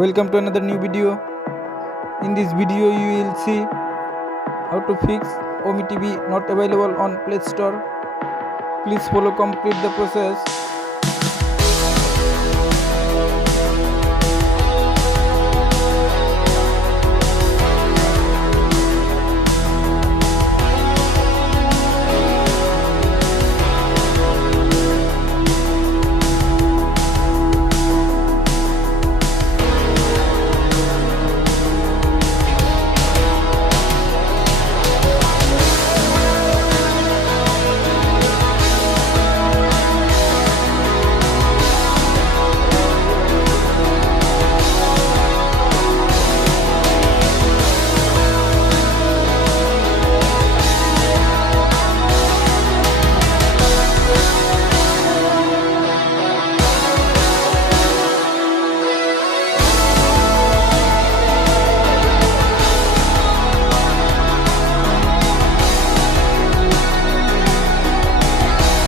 Welcome to another new video. In this video you will see how to fix OmeTV not available on Play Store. Please follow complete the process.